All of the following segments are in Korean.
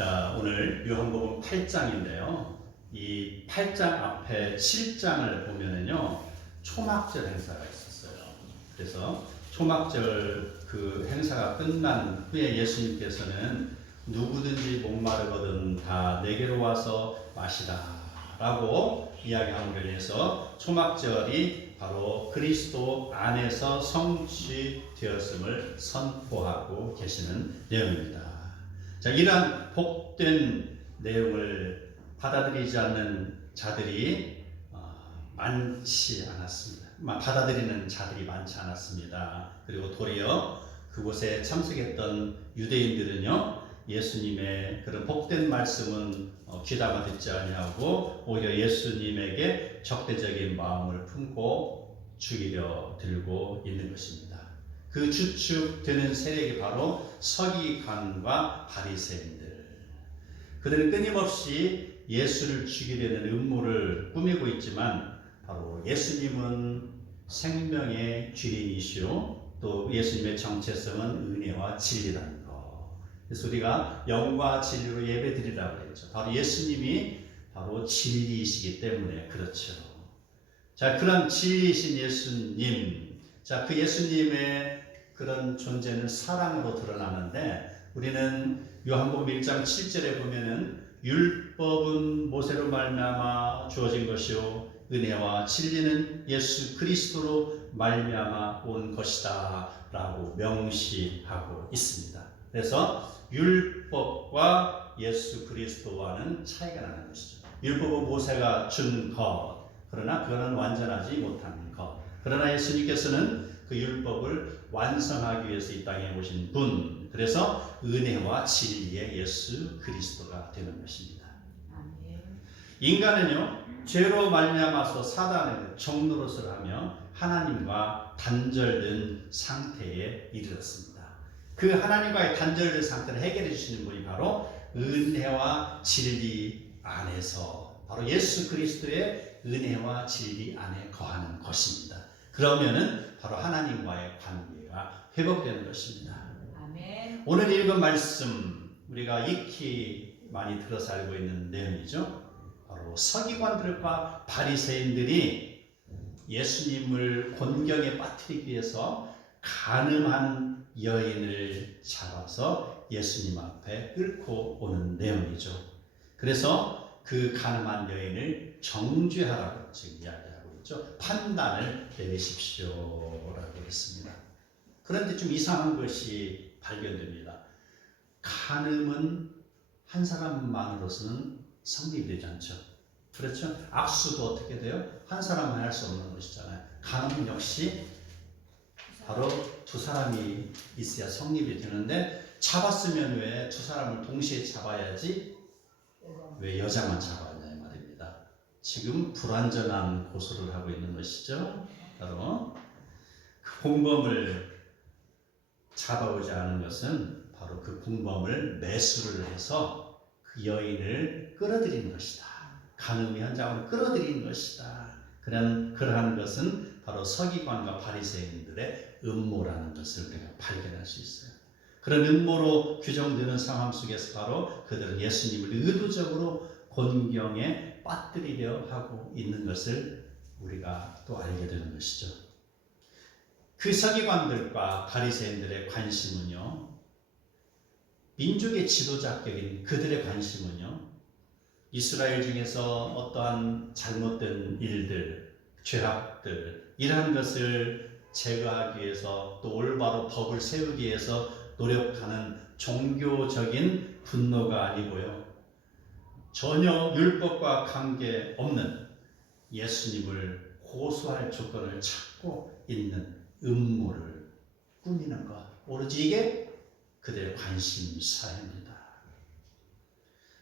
자, 오늘 요한복음 8장인데요. 이 8장 앞에 7장을 보면은요, 초막절 행사가 있었어요. 그래서 초막절 그 행사가 끝난 후에 예수님께서는 누구든지 목마르거든 다 내게로 와서 마시라 라고 이야기함으로 인해서 초막절이 바로 그리스도 안에서 성취되었음을 선포하고 계시는 내용입니다. 자, 이러한 복된 내용을 받아들이지 않는 자들이 많지 않았습니다. 받아들이는 자들이 많지 않았습니다. 그리고 도리어 그곳에 참석했던 유대인들은요, 예수님의 그런 복된 말씀은 귀담아 듣지 아니하고 오히려 예수님에게 적대적인 마음을 품고 죽이려 들고 있는 것입니다. 그 주축되는 세력이 바로 서기관과 바리새인들. 그들은 끊임없이 예수를 죽이려는 음모를 꾸미고 있지만 바로 예수님은 생명의 주인이시오, 또 예수님의 정체성은 은혜와 진리라는 것. 그래서 우리가 영과 진리로 예배드리라고 했죠. 바로 예수님이 바로 진리이시기 때문에 그렇죠. 자, 그런 진리이신 예수님, 자, 그 예수님의 그런 존재는 사랑으로 드러나는데, 우리는 요한복음 1장 7절에 보면은 율법은 모세로 말미암아 주어진 것이요 은혜와 진리는 예수 그리스도로 말미암아 온 것이다 라고 명시하고 있습니다. 그래서 율법과 예수 그리스도와는 차이가 나는 것이죠. 율법은 모세가 준 것, 그러나 그거는 완전하지 못한 것. 그러나 예수님께서는 그 율법을 완성하기 위해서 이 땅에 오신 분, 그래서 은혜와 진리의 예수 그리스도가 되는 것입니다. 인간은요, 죄로 말미암아서 사단의 종노릇을 하며 하나님과 단절된 상태에 이르렀습니다. 그 하나님과의 단절된 상태를 해결해 주시는 분이 바로 은혜와 진리 안에서, 바로 예수 그리스도의 은혜와 진리 안에 거하는 것입니다. 그러면은 바로 하나님과의 관계가 회복되는 것입니다. 아멘. 오늘 읽은 말씀, 우리가 익히 많이 들어서 알고 있는 내용이죠. 바로 서기관들과 바리새인들이 예수님을 곤경에 빠뜨리기 위해서 간음한 여인을 잡아서 예수님 앞에 끌고 오는 내용이죠. 그래서 그 간음한 여인을 정죄하라고 지금 이야기합니다. 판단을 내리십시오라고 했습니다. 그런데 좀 이상한 것이 발견됩니다. 간음은 한 사람만으로서는 성립이 되지 않죠. 그렇죠? 악수도 어떻게 돼요? 한 사람만 할 수 없는 것이잖아요. 간음은 역시 바로 두 사람이 있어야 성립이 되는데, 잡았으면 왜 두 사람을 동시에 잡아야지 왜 여자만 잡아야 지금 불완전한 고소를 하고 있는 것이죠. 바로 그 공범을 잡아오지 않은 것은 바로 그 공범을 매수를 해서 그 여인을 끌어들이는 것이다. 간음 현장으로 끌어들이는 것이다. 그러한 것은 바로 서기관과 바리새인들의 음모라는 것을 우리가 발견할 수 있어요. 그런 음모로 규정되는 상황 속에서 바로 그들은 예수님을 의도적으로 곤경에 빠뜨리려 하고 있는 것을 우리가 또 알게 되는 것이죠. 그 서기관들과 바리새인들의 관심은요, 민족의 지도자격인 그들의 관심은요, 이스라엘 중에서 어떠한 잘못된 일들, 죄악들, 이러한 것을 제거하기 위해서 또 올바로 법을 세우기 위해서 노력하는 종교적인 분노가 아니고요, 전혀 율법과 관계없는 예수님을 고소할 조건을 찾고 있는 음모를 꾸미는 것, 오로지 이게 그들의 관심사입니다.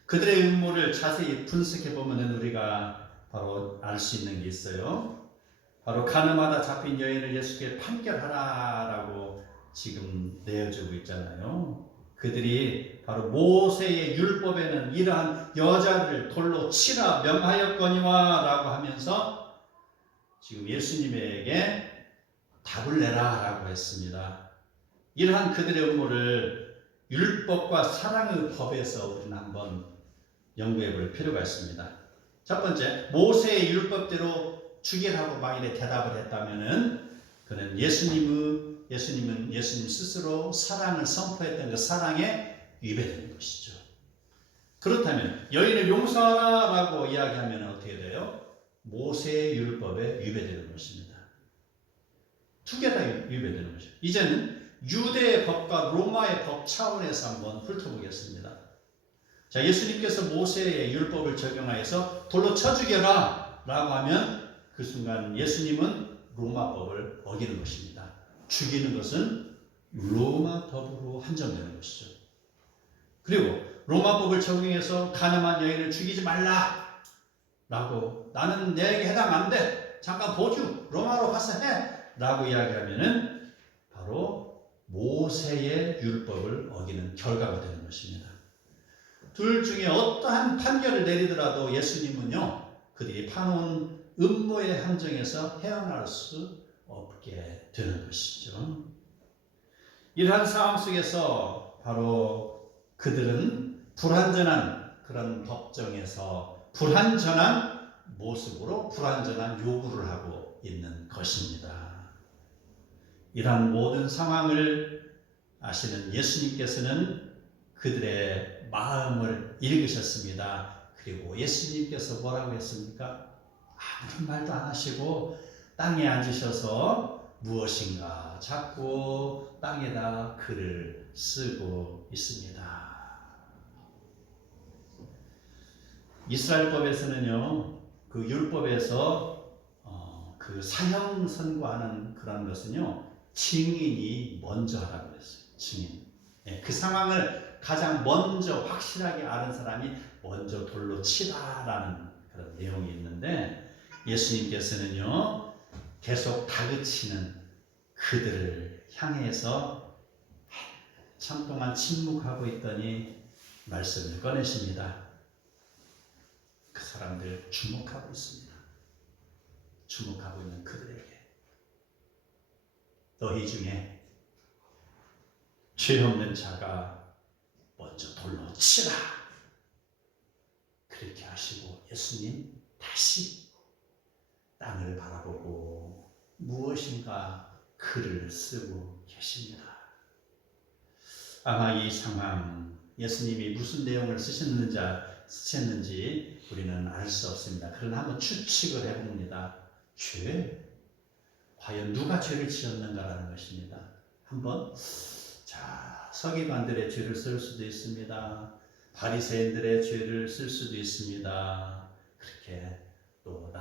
그들의 음모를 자세히 분석해 보면 우리가 바로 알 수 있는 게 있어요. 바로 간음하다 잡힌 여인을 예수께 판결하라라고 지금 내어주고 있잖아요. 그들이 바로 모세의 율법에는 이러한 여자를 돌로 치라 명하였거니와 라고 하면서 지금 예수님에게 답을 내라 라고 했습니다. 이러한 그들의 음모를 율법과 사랑의 법에서 우리는 한번 연구해 볼 필요가 있습니다. 첫 번째, 모세의 율법대로 죽이라고 만일에 대답을 했다면은 그는 예수님 스스로 사랑을 선포했던 그 사랑에 위배되는 것이죠. 그렇다면 여인을 용서하라라고 이야기하면 어떻게 돼요? 모세의 율법에 위배되는 것입니다. 두 개 다 위배되는 것이죠. 이제는 유대의 법과 로마의 법 차원에서 한번 훑어보겠습니다. 자, 예수님께서 모세의 율법을 적용하여서 돌로 쳐 죽여라 라고 하면 그 순간 예수님은 로마법을 어기는 것입니다. 죽이는 것은 로마 법으로 한정되는 것이죠. 그리고 로마법을 적용해서 가늠한 여인을 죽이지 말라 라고, 나는 내게 해당 안 돼, 잠깐 보주, 로마로 가서 해 라고 이야기하면은 바로 모세의 율법을 어기는 결과가 되는 것입니다. 둘 중에 어떠한 판결을 내리더라도 예수님은요, 그들이 파놓은 음모의 함정에서 헤어날 수 없게 되는 것이죠. 이러한 상황 속에서 바로 그들은 불완전한 그런 법정에서 불완전한 모습으로 불완전한 요구를 하고 있는 것입니다. 이러한 모든 상황을 아시는 예수님께서는 그들의 마음을 읽으셨습니다. 그리고 예수님께서 뭐라고 했습니까? 아무런 말도 안 하시고 땅에 앉으셔서 무엇인가 잡고 땅에다 글을 쓰고 있습니다. 이스라엘법에서는요, 그 율법에서 그 사형 선고하는 그런 것은요, 증인이 먼저 하라고 그랬어요. 증인. 그 상황을 가장 먼저 확실하게 아는 사람이 먼저 돌로 치라라는 그런 내용이 있는데, 예수님께서는요, 계속 다그치는 그들을 향해서 한참 동안 침묵하고 있더니 말씀을 꺼내십니다. 그 사람들 주목하고 있습니다. 주목하고 있는 그들에게, 너희 중에 죄 없는 자가 먼저 돌로 치라, 그렇게 하시고 예수님 다시 땅을 바라보고 무엇인가 글을 쓰고 계십니다. 아마 이 상황, 예수님이 무슨 내용을 쓰셨는지 우리는 알 수 없습니다. 그러나 한번 추측을 해봅니다. 죄? 과연 누가 죄를 지었는가라는 것입니다. 한번, 자, 서기관들의 죄를 쓸 수도 있습니다. 바리새인들의 죄를 쓸 수도 있습니다. 그렇게 또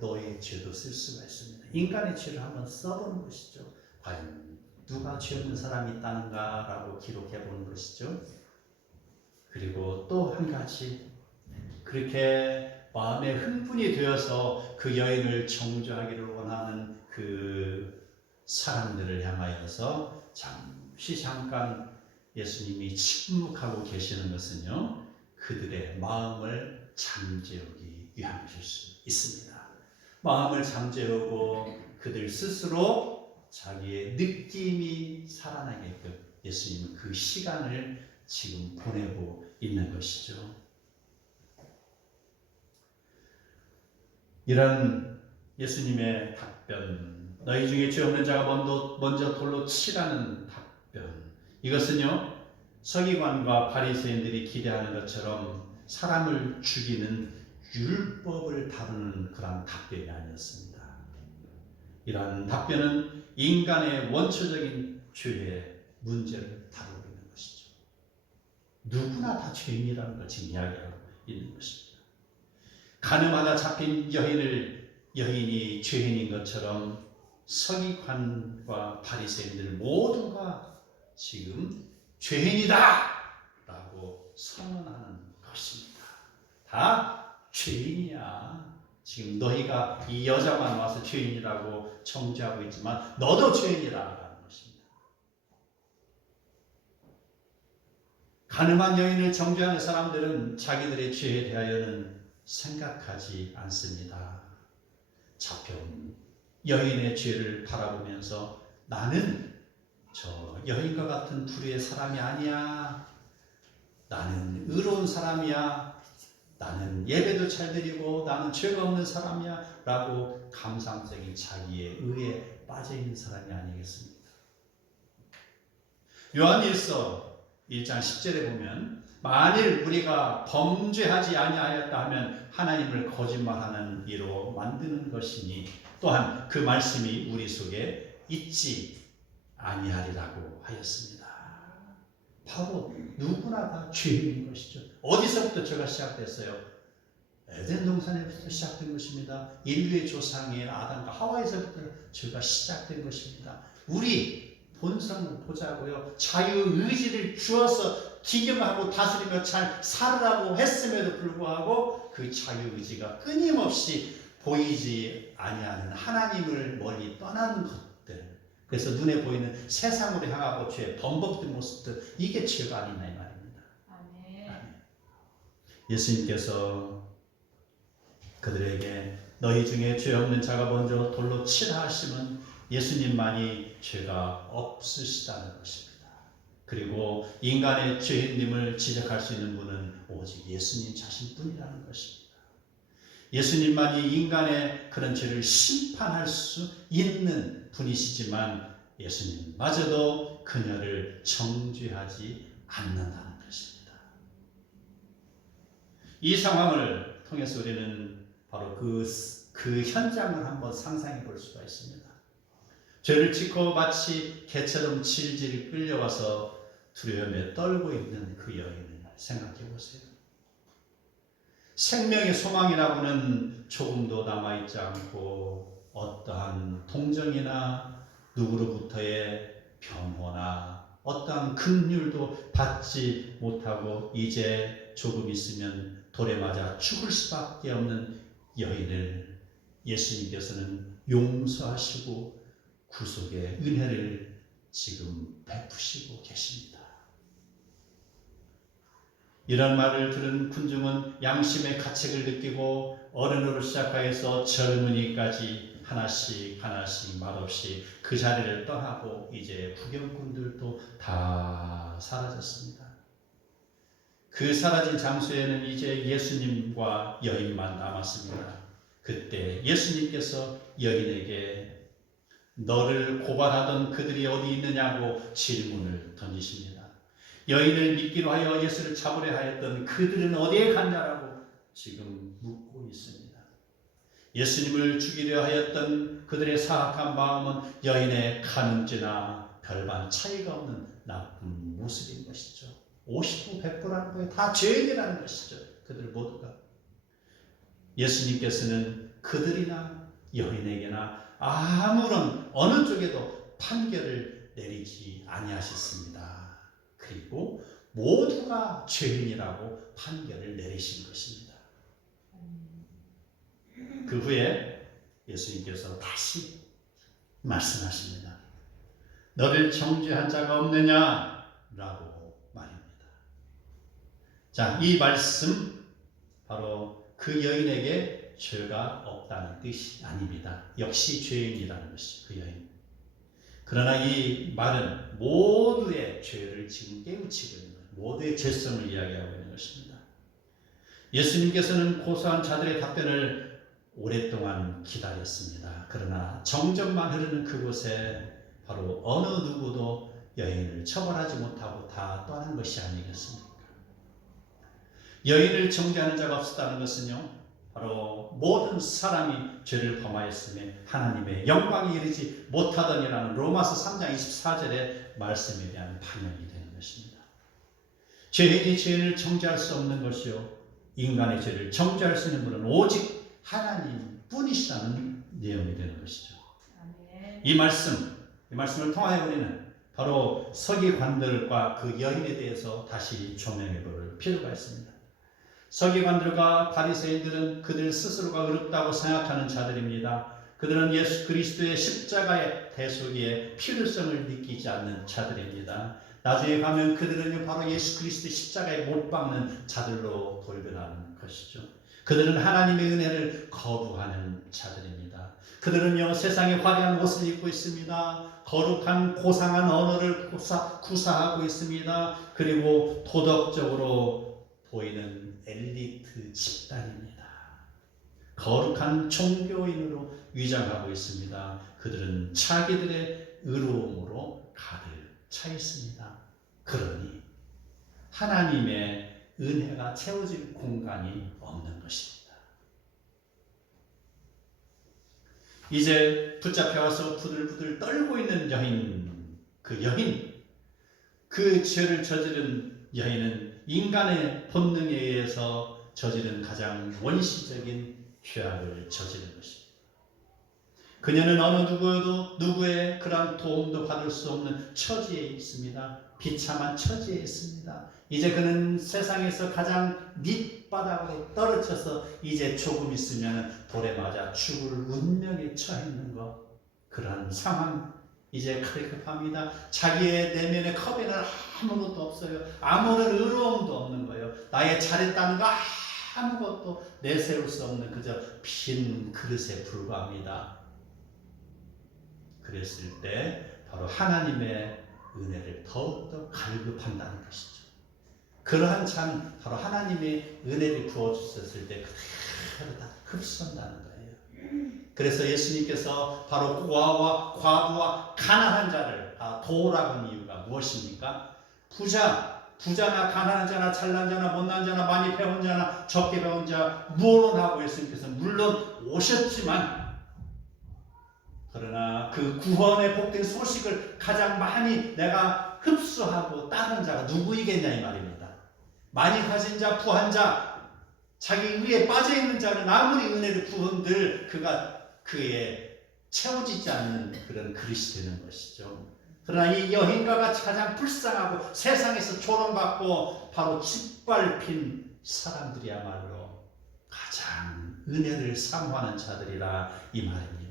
너의 죄도 쓸 수가 있습니다. 인간의 죄를 한번 써보는 것이죠. 과연 누가 죄 없는 사람이 있다는가라고 기록해 보는 것이죠. 그리고 또 한 가지, 그렇게 마음에 흥분이 되어서 그 여인을 정죄하기를 원하는 그 사람들을 향하여서 잠깐 예수님이 침묵하고 계시는 것은요, 그들의 마음을 잠재우기 위함일 수 있습니다. 마음을 잠재우고 그들 스스로 자기의 느낌이 살아나게끔 예수님은 그 시간을 지금 보내고 있는 것이죠. 이런 예수님의 답변, 너희 중에 죄 없는 자가 먼저 돌로 치라는 답변, 이것은요, 서기관과 바리새인들이 기대하는 것처럼 사람을 죽이는 율법을 다루는 그런 답변이 아니었습니다. 이러한 답변은 인간의 원초적인 죄의 문제를 다루고 있는 것이죠. 누구나 다 죄인이라는 걸 지금 이야기하고 있는 것입니다. 가늠하다 잡힌 여인이 죄인인 것처럼 서기관과 바리새인들 모두가 지금 죄인이다 라고 선언하는 것입니다. 다 죄인이야. 지금 너희가 이 여자만 와서 죄인이라고 정죄하고 있지만 너도 죄인이라는 것입니다. 가늠한 여인을 정죄하는 사람들은 자기들의 죄에 대하여는 생각하지 않습니다. 잡혀온 여인의 죄를 바라보면서 나는 저 여인과 같은 불의의 사람이 아니야. 나는 의로운 사람이야. 나는 예배도 잘 드리고 나는 죄가 없는 사람이야. 라고 감상적인 자기의 의에 빠져있는 사람이 아니겠습니까? 요한일서 1장 10절에 보면 만일 우리가 범죄하지 아니하였다 하면 하나님을 거짓말하는 이로 만드는 것이니 또한 그 말씀이 우리 속에 있지 아니하리라고 하였습니다. 바로 누구나 다 죄인인 것이죠. 어디서부터 죄가 시작됐어요? 에덴 동산에부터 시작된 것입니다. 인류의 조상인 아담과 하와에서부터 죄가 시작된 것입니다. 우리 본성을 보자고요. 자유의지를 주어서 기경하고 다스리며 잘 살으라고 했음에도 불구하고 그 자유의지가 끊임없이 보이지 아니하는 하나님을 멀리 떠나는 것들, 그래서 눈에 보이는 세상으로 향하고 죄의 범벅된 모습들, 이게 죄가 아니냐 이 말입니다. 아멘. 예수님께서 그들에게 너희 중에 죄 없는 자가 먼저 돌로 치라 하시면 예수님만이 죄가 없으시다는 것입니다. 그리고 인간의 죄인님을 지적할 수 있는 분은 오직 예수님 자신뿐이라는 것입니다. 예수님만이 인간의 그런 죄를 심판할 수 있는 분이시지만 예수님마저도 그녀를 정죄하지 않는다는 것입니다. 이 상황을 통해서 우리는 바로 그 현장을 한번 상상해 볼 수가 있습니다. 죄를 짓고 마치 개처럼 질질 끌려와서 두려움에 떨고 있는 그 여인을 생각해 보세요. 생명의 소망이라고는 조금도 남아있지 않고 어떠한 동정이나 누구로부터의 변호나 어떠한 긍휼도 받지 못하고 이제 조금 있으면 돌에 맞아 죽을 수밖에 없는 여인을 예수님께서는 용서하시고 구속의 은혜를 지금 베푸시고 계십니다. 이런 말을 들은 군중은 양심의 가책을 느끼고 어른으로 시작하여서 젊은이까지 하나씩 말없이 그 자리를 떠나고 이제 구경꾼들도 다 사라졌습니다. 그 사라진 장소에는 이제 예수님과 여인만 남았습니다. 그때 예수님께서 여인에게 너를 고발하던 그들이 어디 있느냐고 질문을 던지십니다. 여인을 믿기로 하여 예수를 잡으려 하였던 그들은 어디에 갔냐라고 지금 묻고 있습니다. 예수님을 죽이려 하였던 그들의 사악한 마음은 여인의 가늠죄나 별반 차이가 없는 나쁜 모습인 것이죠. 50부 100부라는 거에 다 죄인이라는 것이죠. 그들 모두가. 예수님께서는 그들이나 여인에게나 아무런 어느 쪽에도 판결을 내리지 아니하셨습니다. 그리고 모두가 죄인이라고 판결을 내리신 것입니다. 그 후에 예수님께서 다시 말씀하십니다. 너를 정죄한 자가 없느냐라고 말입니다. 자, 이 말씀 바로 그 여인에게 죄가 없다는 뜻이 아닙니다. 역시 죄인이라는 것이 그 여인. 그러나 이 말은 모두의 죄를 지금 깨우치고 있는 거예요. 모두의 죄성을 이야기하고 있는 것입니다. 예수님께서는 고소한 자들의 답변을 오랫동안 기다렸습니다. 그러나 정적만 흐르는 그곳에 바로 어느 누구도 여인을 처벌하지 못하고 다 떠난 것이 아니겠습니까? 여인을 정죄하는 자가 없었다는 것은요, 바로 모든 사람이 죄를 범하였음에 하나님의 영광에 이르지 못하더니라는 로마서 3장 24절의 말씀에 대한 반영이 되는 것입니다. 죄인이 죄인을 정죄할 수 없는 것이요, 인간의 죄를 정죄할 수 있는 분은 오직 하나님 뿐이시라는 내용이 되는 것이죠. 이 말씀을 통하여 우리는 바로 서기관들과 그 여인에 대해서 다시 조명해 볼 필요가 있습니다. 서기관들과 바리새인들은 그들 스스로가 의롭다고 생각하는 자들입니다. 그들은 예수 그리스도의 십자가의 대속의 필요성을 느끼지 않는 자들입니다. 나중에 가면 그들은 바로 예수 그리스도의 십자가에 못 박는 자들로 돌변하는 것이죠. 그들은 하나님의 은혜를 거부하는 자들입니다. 그들은요, 세상에 화려한 옷을 입고 있습니다. 거룩한 고상한 언어를 구사하고 있습니다. 그리고 도덕적으로 보이는 엘리트 집단입니다. 거룩한 종교인으로 위장하고 있습니다. 그들은 자기들의 의로움으로 가득 차 있습니다. 그러니 하나님의 은혜가 채워질 공간이 없는 것입니다. 이제 붙잡혀와서 부들부들 떨고 있는 여인, 그 죄를 저지른 여인은 인간의 본능에 의해서 저지른 가장 원시적인 죄악을 저지른 것입니다. 그녀는 어느 누구의 그런 도움도 받을 수 없는 처지에 있습니다. 비참한 처지에 있습니다. 이제 그는 세상에서 가장 밑바닥으로 떨어져서 이제 조금 있으면 돌에 맞아 죽을 운명에 처해 있는 것, 그러한 상황 이제 급합니다. 자기의 내면의 컵에는 아무것도 없어요. 아무런 의로움도 없는 거예요. 나의 잘했다는 거 아무것도 내세울 수 없는 그저 빈 그릇에 불과합니다. 그랬을 때 바로 하나님의 은혜를 더욱더 갈급한다는 것이죠. 그러한 자는 바로 하나님의 은혜를 부어주셨을 때 그대로 다 흡수한다는 거예요. 그래서 예수님께서 바로 고아와 과부와 가난한 자를 다 도우라고 한 이유가 무엇입니까? 부자나 가난한 자나 잘난 자나 못난 자나 많이 배운 자나 적게 배운 자 무엇하고 예수님께서 물론 오셨지만, 그러나 그 구원의 복된 소식을 가장 많이 내가 흡수하고 따른 자가 누구이겠냐 이 말입니다. 많이 가진 자, 부한 자, 자기 위에 빠져있는 자는 아무리 은혜를 부은들 그에 채워지지 않는 그런 그릇이 되는 것이죠. 그러나 이 여인과 같이 가장 불쌍하고 세상에서 조롱받고 바로 짓밟힌 사람들이야말로 가장 은혜를 사모하는 자들이라 이 말입니다.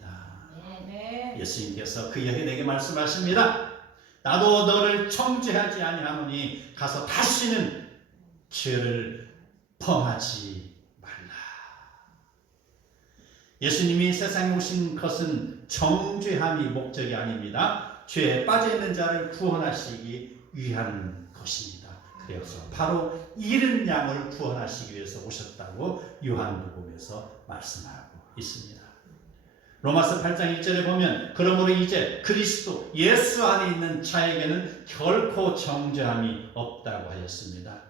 예수님께서 그 여인에게 말씀하십니다. 나도 너를 정죄하지 아니하노니 가서 다시는 죄를 범하지 말라. 예수님이 세상에 오신 것은 정죄함이 목적이 아닙니다. 죄에 빠져있는 자를 구원하시기 위한 것입니다. 그래서 바로 잃은 양을 구원하시기 위해서 오셨다고 요한복음에서 말씀하고 있습니다. 로마서 8장 1절에 보면 그러므로 이제 그리스도 예수 안에 있는 자에게는 결코 정죄함이 없다고 하였습니다.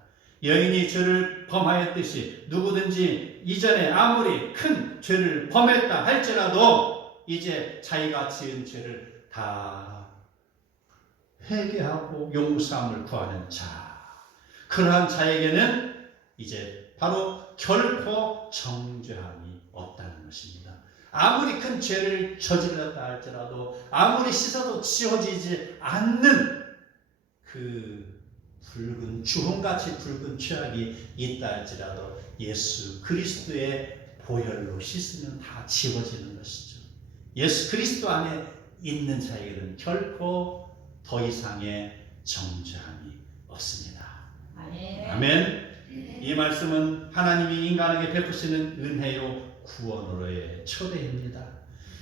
여인이 죄를 범하였듯이 누구든지 이전에 아무리 큰 죄를 범했다 할지라도 이제 자기가 지은 죄를 다 회개하고 용서함을 구하는 자, 그러한 자에게는 이제 바로 결코 정죄함이 없다는 것입니다. 아무리 큰 죄를 저질렀다 할지라도 아무리 씻어도 지워지지 않는 그 주홍같이 붉은 죄악이 있다 할지라도 예수 그리스도의 보혈로 씻으면 다 지워지는 것이죠. 예수 그리스도 안에 있는 자에게는 결코 더 이상의 정죄함이 없습니다. 아멘. 이 말씀은 하나님이 인간에게 베푸시는 은혜요 구원으로의 초대입니다.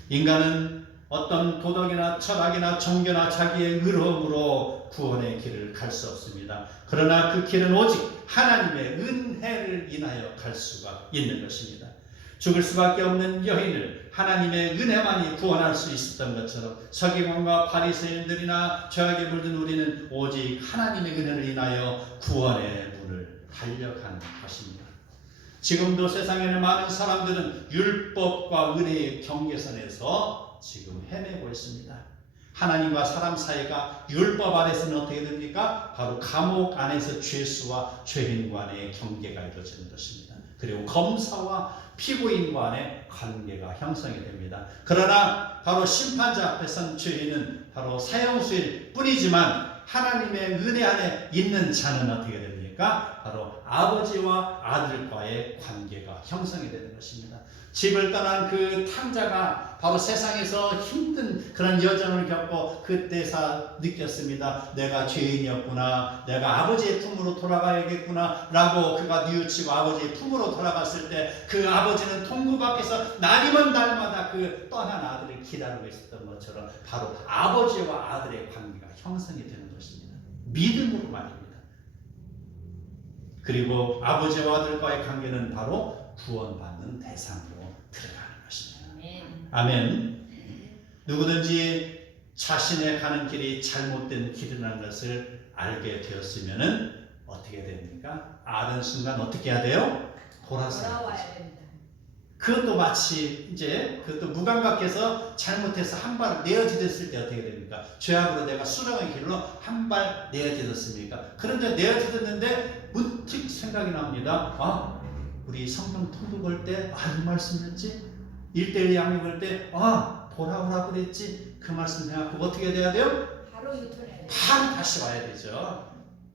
인간은 어떤 도덕이나 철학이나 종교나 자기의 의로움으로 구원의 길을 갈 수 없습니다. 그러나 그 길은 오직 하나님의 은혜를 인하여 갈 수가 있는 것입니다. 죽을 수밖에 없는 여인을 하나님의 은혜만이 구원할 수 있었던 것처럼 서기관과 바리새인들이나 죄악에 물든 우리는 오직 하나님의 은혜를 인하여 구원의 문을 달려가는 것입니다. 지금도 세상에는 많은 사람들은 율법과 은혜의 경계선에서 지금 헤매고 있습니다. 하나님과 사람 사이가 율법 아래서는 어떻게 됩니까? 바로 감옥 안에서 죄수와 죄인 간의 경계가 이루어지는 것입니다. 그리고 검사와 피고인 간의 관계가 형성이 됩니다. 그러나 바로 심판자 앞에 선 죄인은 바로 사형수일 뿐이지만 하나님의 은혜 안에 있는 자는 어떻게 됩니까? 됩니까? 바로 아버지와 아들과의 관계가 형성이 되는 것입니다. 집을 떠난 그 탕자가 바로 세상에서 힘든 그런 여정을 겪고 그때서 느꼈습니다. 내가 죄인이었구나. 내가 아버지의 품으로 돌아가야겠구나 라고 그가 뉘우치고 아버지의 품으로 돌아갔을 때 그 아버지는 통구 밖에서 날이면 날마다 그 떠난 아들을 기다리고 있었던 것처럼 바로 아버지와 아들의 관계가 형성이 되는 것입니다. 믿음으로 말입니다. 그리고 아버지와 아들과의 관계는 바로 구원받는 대상으로 들어가는 것입니다. 아멘. 누구든지 자신의 가는 길이 잘못된 길이라는 것을 알게 되었으면 어떻게 됩니까? 아는 순간 어떻게 해야 돼요? 돌아와야 됩니다. 그것도 마치 이제 그것도 무감각해서 잘못해서 한 발 내어디뎠을 때 어떻게 됩니까? 죄악으로 내가 수렁의 길로 한 발 내어디뎠습니까? 그런데 내어디뎠는데 문득 생각이 납니다. 아, 우리 성경 통독 볼 때 이 말씀이었지? 1:1 양육할 때 돌아오라 그랬지? 그 말씀 생각하고 어떻게 돼야 돼요? 바로 유턴해야 돼요. 바로 다시 와야 되죠.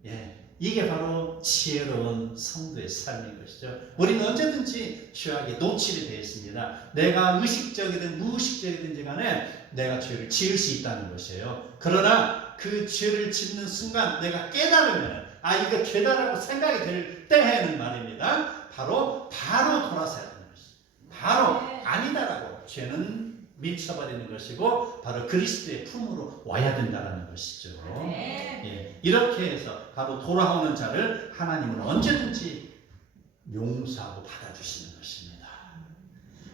예. 이게 바로 지혜로운 성도의 삶인 것이죠. 우리는 언제든지 죄악에 노출이 되어 있습니다. 내가 의식적이든 무의식적이든지 간에 내가 죄를 지을 수 있다는 것이에요. 그러나 그 죄를 짓는 순간 내가 깨달으면 이거 죄다라고 생각이 들 때에는 말입니다. 바로 돌아서야 되는 것이죠. 바로 아니다라고 죄는 밀쳐버리는 것이고 바로 그리스도의 품으로 와야 된다는 것이죠. 예, 이렇게 해서 바로 돌아오는 자를 하나님은 언제든지 용서하고 받아주시는 것입니다.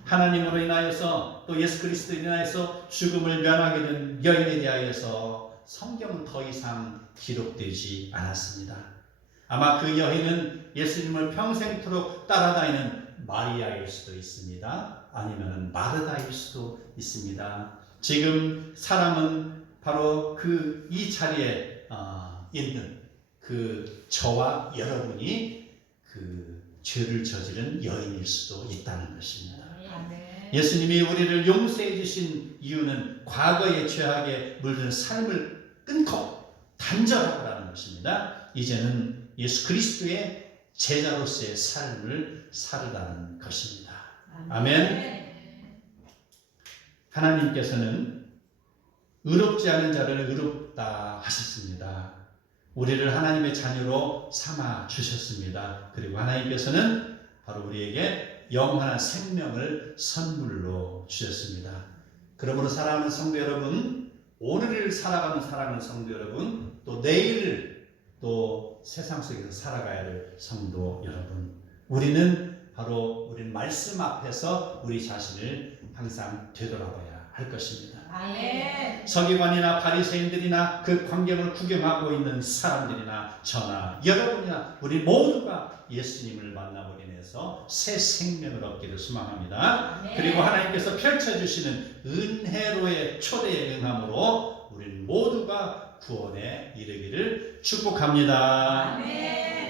하나님으로 인하여서 또 예수 그리스도로 인하여서 죽음을 면하게 된 여인에 대하여서 성경은 더 이상 기록되지 않았습니다. 아마 그 여인은 예수님을 평생토록 따라다니는 마리아일 수도 있습니다. 아니면 마르다일 수도 있습니다. 지금 사람은 바로 이 자리에 있는 저와 여러분이 그 죄를 저지른 여인일 수도 있다는 것입니다. 예수님이 우리를 용서해 주신 이유는 과거의 죄악에 물든 삶을 끊고 단절하라는 것입니다. 이제는 예수 그리스도의 제자로서의 삶을 살으라는 것입니다. 아멘. 하나님께서는 의롭지 않은 자를 의롭다 하셨습니다. 우리를 하나님의 자녀로 삼아 주셨습니다. 그리고 하나님께서는 바로 우리에게 영원한 생명을 선물로 주셨습니다. 그러므로 사랑하는 성도 여러분, 오늘을 살아가는 사랑하는 성도 여러분, 또 내일을 또 세상 속에서 살아가야 될 성도 여러분, 우리는 말씀 앞에서 우리 자신을 항상 되돌아봐야 할 것입니다. 아멘. 서기관이나 바리새인들이나 그 광경을 구경하고 있는 사람들이나 저나 여러분이나 우리 모두가 예수님을 만남으로 인해서 새 생명을 얻기를 소망합니다. 아멘. 그리고 하나님께서 펼쳐주시는 은혜로의 초대에 응함으로 우리는 모두가 구원에 이르기를 축복합니다. 아멘.